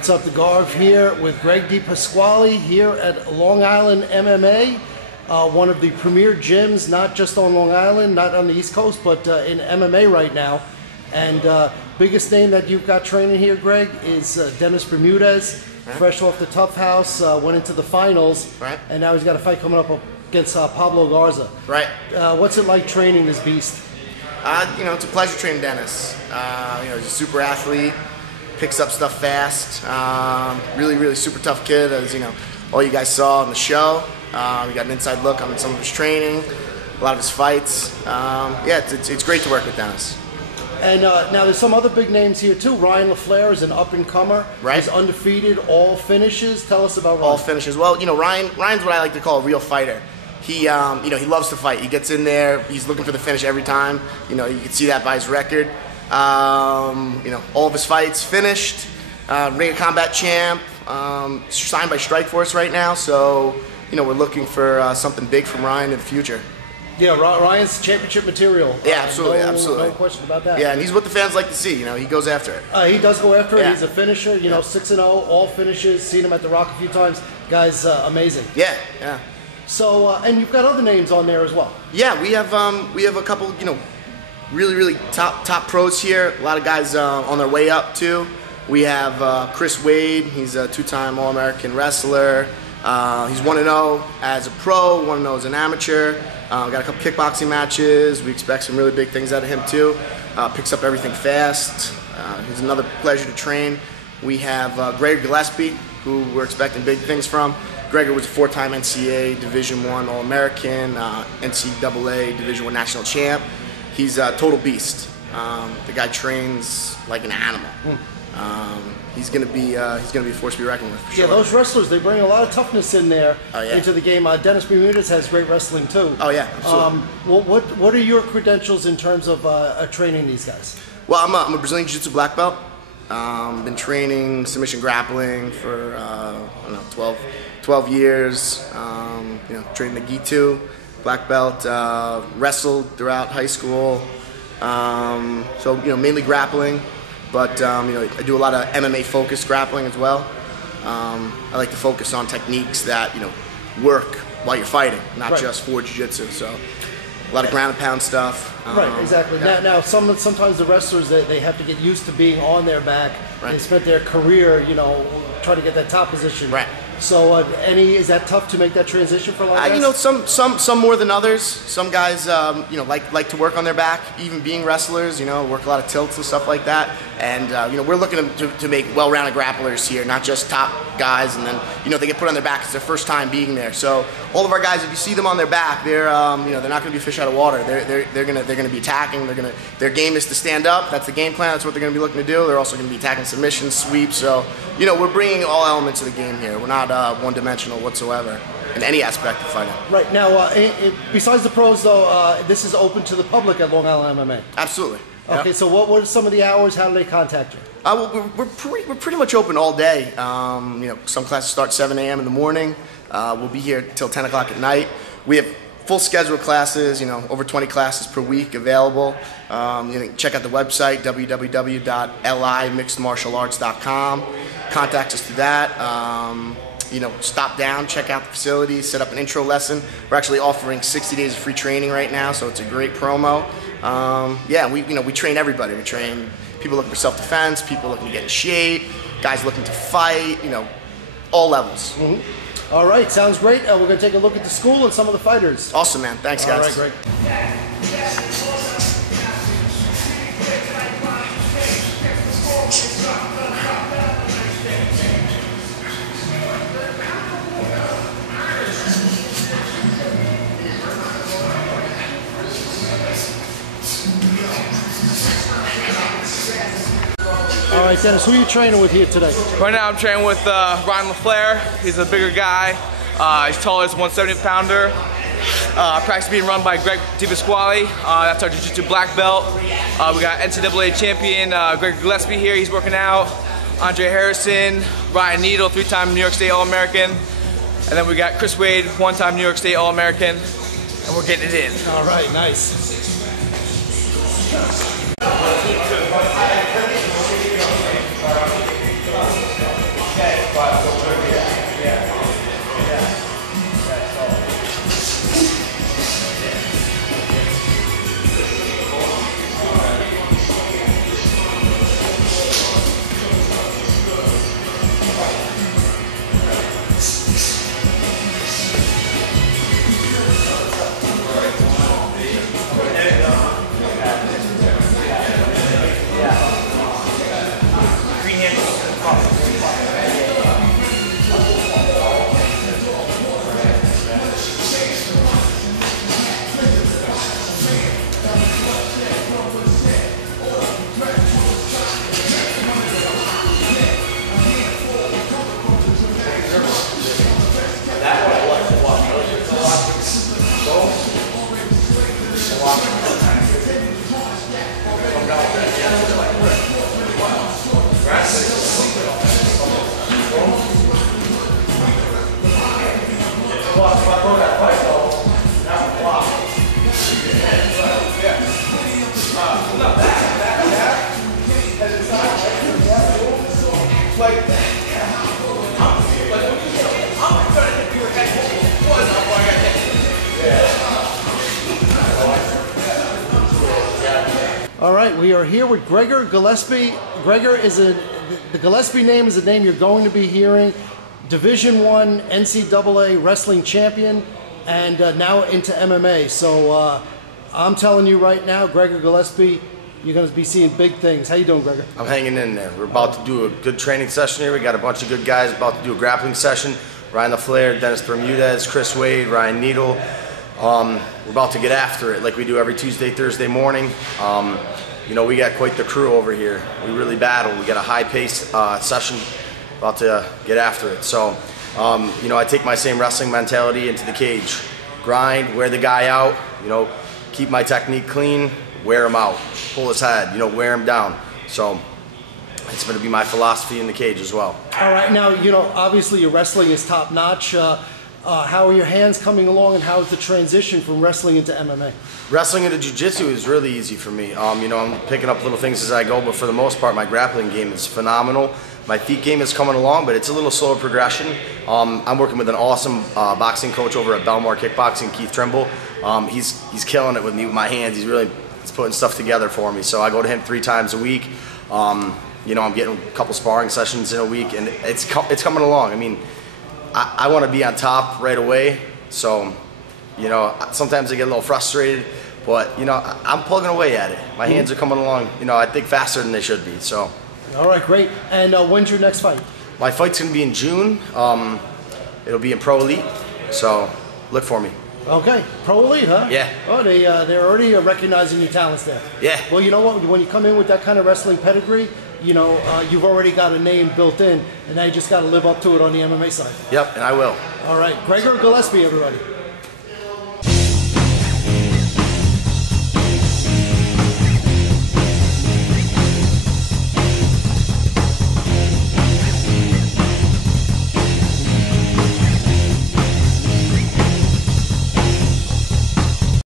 What's up, the Garv here with Gregg DePasquale here at Long Island MMA, one of the premier gyms, not just on Long Island, not on the East Coast, but in MMA right now. And biggest name that you've got training here, Greg, is Dennis Bermudez, fresh off the Tough House, went into the finals, and now he's got a fight coming up against Pablo Garza. What's it like training this beast? You know, it's a pleasure training Dennis. You know, he's a super athlete. Picks up stuff fast. Really super tough kid, as you know, all you guys saw on the show. We got an inside look on some of his training, a lot of his fights. Yeah, it's great to work with Dennis. And now there's some other big names here too. Ryan LaFleur is an up-and-comer. He's undefeated, all finishes. Tell us about Ryan. All finishes. Well, you know, Ryan's what I like to call a real fighter. He, you know, he loves to fight. He gets in there. He's looking for the finish every time. You know, you can see that by his record. You know, all of his fights finished. Ring of Combat champ. Signed by Strikeforce right now. So, you know, we're looking for something big from Ryan in the future. Yeah, Ryan's championship material. Yeah, absolutely. No question about that. Yeah, and he's what the fans like to see. You know, he goes after it. He does go after it. He's a finisher. You know, 6-0, all finishes. Seen him at the Rock a few times. Guy's amazing. Yeah. So, and you've got other names on there as well. Yeah, we have a couple, you know, really top pros here. A lot of guys on their way up too. We have Chris Wade. He's a two-time All-American wrestler. He's 1-0 as a pro, 1-0 as an amateur. Got a couple kickboxing matches. We expect some really big things out of him too. Picks up everything fast. He's another pleasure to train. We have Gregor Gillespie, who we're expecting big things from. Gregor was a 4-time NCAA Division I All-American, NCAA Division I National Champ. He's a total beast. The guy trains like an animal. He's gonna be a force to be reckoned with for sure. Yeah, those wrestlers, they bring a lot of toughness in there into the game. Dennis Bermudez has great wrestling too. Oh yeah, absolutely. Well, what are your credentials in terms of training these guys? Well, I'm a Brazilian Jiu-Jitsu black belt. Been training submission grappling for I don't know, 12 years. You know, trained the Gi black belt. Wrestled throughout high school. So you know, mainly grappling. But you know, I do a lot of MMA focused grappling as well. I like to focus on techniques that, you know, work while you're fighting, not just for jiu-jitsu. So a lot of ground and pound stuff. Right, exactly. Yeah. Now sometimes the wrestlers, they have to get used to being on their back. They spent their career, you know, trying to get that top position. Right. So is that tough to make that transition for a lot of guys? You know, some more than others. Some guys, you know, like to work on their back, even being wrestlers. You know, work a lot of tilts and stuff like that. And you know, we're looking to make well-rounded grapplers here, not just top guys. And then, you know, they get put on their back. It's their first time being there. So all of our guys, if you see them on their back, they're you know, they're not going to be fish out of water. They're gonna be attacking. Their game is to stand up. That's the game plan. That's what they're going to be looking to do. They're also going to be attacking submissions, sweeps. So you know, we're bringing all elements of the game here. We're not one-dimensional whatsoever in any aspect of fighting. Right now, besides the pros, though, this is open to the public at Long Island MMA. Absolutely. Okay, so what are some of the hours? How do they contact you? Well, we're pretty much open all day. You know, some classes start 7 a.m. in the morning. We'll be here till 10 o'clock at night. We have full schedule classes. You know, over 20 classes per week available. You know, check out the website www.limixedmartialarts.com. Contact us through that. You know, stop down, check out the facility, set up an intro lesson. We're actually offering 60 days of free training right now, so it's a great promo. Yeah, we train everybody. We train people looking for self-defense, people looking to get in shape, guys looking to fight. You know, all levels. All right, sounds great. We're going to take a look at the school and some of the fighters. Awesome, man. Thanks, guys. All right, Greg. All right, Dennis, who are you training with here today? Right now I'm training with Ryan LaFleur. He's a bigger guy. He's taller, he's a 170-pounder. Practice being run by Gregg DePasquale. That's our Jiu-Jitsu black belt. We got NCAA champion Gregor Gillespie here. He's working out. Andre Harrison, Ryan Needle, 3-time New York State All-American. And then we got Chris Wade, 1-time New York State All-American. And we're getting it in. All right, nice. All right, we are here with Gregor Gillespie. Gregor is the Gillespie name is a name you're going to be hearing. Division I NCAA wrestling champion, and now into MMA. So I'm telling you right now, Gregor Gillespie, you're going to be seeing big things. How you doing, Gregor? I'm hanging in there. We're about to do a good training session here. We got a bunch of good guys about to do a grappling session. Ryan LaFleur, Dennis Bermudez, Chris Wade, Ryan Needle. We're about to get after it like we do every Tuesday, Thursday morning. You know, we got quite the crew over here. We really battle. We got a high-paced session, about to get after it. So, you know, I take my same wrestling mentality into the cage. Grind, wear the guy out, you know, keep my technique clean, wear him out, pull his head, you know, wear him down. So it's going to be my philosophy in the cage as well. All right, now, you know, obviously your wrestling is top-notch. How are your hands coming along, and how is the transition from wrestling into MMA? Wrestling into jiu-jitsu is really easy for me. You know, I'm picking up little things as I go, but for the most part, my grappling game is phenomenal. My feet game is coming along, but it's a little slower progression. I'm working with an awesome boxing coach over at Belmore Kickboxing, Keith Trimble. He's killing it with me with my hands. He's putting stuff together for me. So I go to him 3 times a week. You know, I'm getting a couple sparring sessions in a week, and it's coming along. I mean, I want to be on top right away. So, you know, sometimes I get a little frustrated, but, you know, I'm plugging away at it. My hands are coming along, you know, I think faster than they should be. So. All right, great. And when's your next fight? My fight's going to be in June. It'll be in Pro Elite, so look for me. Okay, Pro Elite, huh? Yeah. Oh, they're already recognizing your talents there. Yeah. Well, you know what? When you come in with that kind of wrestling pedigree, you know, you've already got a name built in, and now you just got to live up to it on the MMA side. Yep, and I will. All right, Gregor Gillespie, everybody.